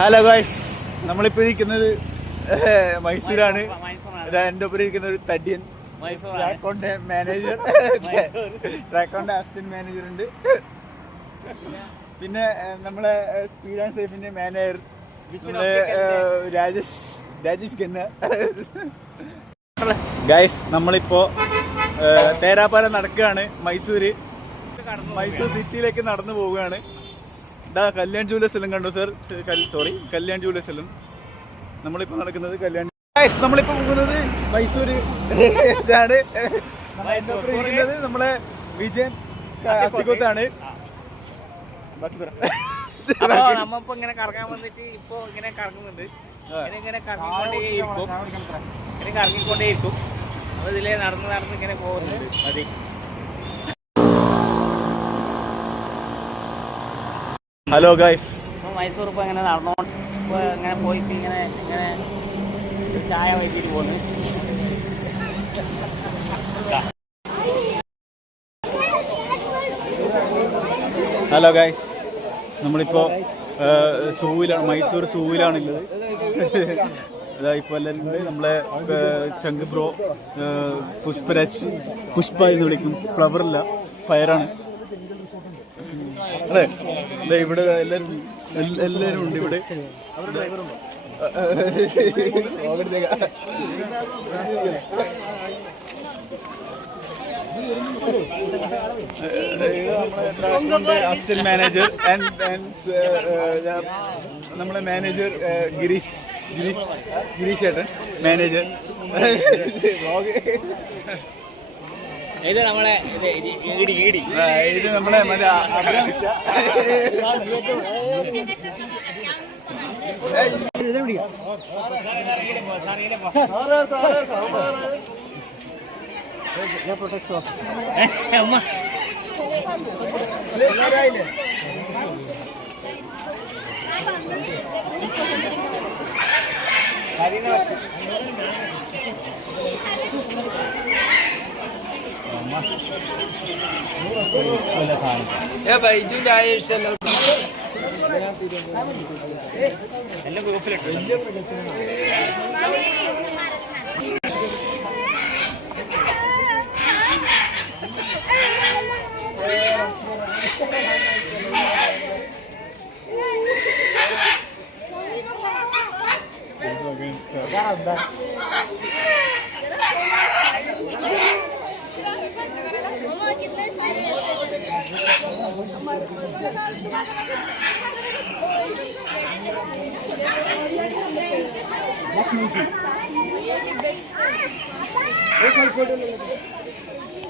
Hello guys, നമ്മളിപ്പോൾ ഇരിക്കുന്നത് മൈസൂരാണ്. എൻ്റെ ഒപ്പം ഇരിക്കുന്ന ഒരു തടിയൻ ട്രാക്കോന്റെ മാനേജർ, ട്രാക്കോന്റെ അസിസ്റ്റന്റ് മാനേജർ ഉണ്ട്. പിന്നെ നമ്മളെ സ്പീഡ് ആൻഡ് സേഫിന്റെ മാനേജർ രാജേഷ് ഖന്ന. ഗായ്സ്, നമ്മളിപ്പോ തേരാപ്പാര നടക്കുകയാണ്. മൈസൂർ സിറ്റിയിലേക്ക് നടന്നു പോവുകയാണ്. കല്യാൺ ജൂലേഴ്സ് എല്ലാം കണ്ടു സർ. സോറി, കല്യാൺ ജൂലേഴ്സ് എല്ലാം. നമ്മളിപ്പോ നടക്കുന്നത് കല്യാൺ. നമ്മളിപ്പോ പോകുന്നത് മൈസൂര് ഇതാണ്. നമ്മളെ വിജയൻ അത്തിക്കൊത്താണ്. നമ്മളിപ്പോ ഇങ്ങനെ കറങ്ങാൻ വന്നിട്ട് ഇപ്പൊ ഇങ്ങനെ കറങ്ങുന്നുണ്ട്. ഇങ്ങനെ കറങ്ങിക്കൊണ്ടേയിരിക്കും. അപ്പൊ ഇതിലെ നടന്ന് ഇങ്ങനെ പോകുന്നുണ്ട്. മതി. ഹലോ ഗൈസ്, മൈസൂർ ഇപ്പൊ ഇങ്ങനെ നടന്നോണ്ട് ഇങ്ങനെ പോയിട്ട് ഇങ്ങനെ ചായ വൈകിട്ട് പോകുന്നു. ഹലോ ഗൈസ്, നമ്മളിപ്പോ സൂവിലാണ്, മൈസൂർ സൂവിലാണുള്ളത്. അതാ ഇപ്പോൾ എല്ലാവരും ഉണ്ട്. നമ്മളെ ചങ്ക് ബ്രോ, പുഷ്പ എന്ന് വിളിക്കും. ഫ്ലവറില്ല, ഫയറാണ്. അതെ, ഇവിടെ എല്ലാവരും ഉണ്ട്. ഇവിടെ അസിസ്റ്റന്റ് മാനേജർ നമ്മളെ മാനേജർ ഗിരീഷ് ഏട്ടൻ മാനേജർ. ഇത് നമ്മളെ ഇത് നമ്മളെ എല്ലാം ഗ്രൂപ്പിലിട്ടു.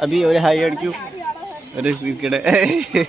अभी और हाई अड़क्यू अरे इकड़े आगे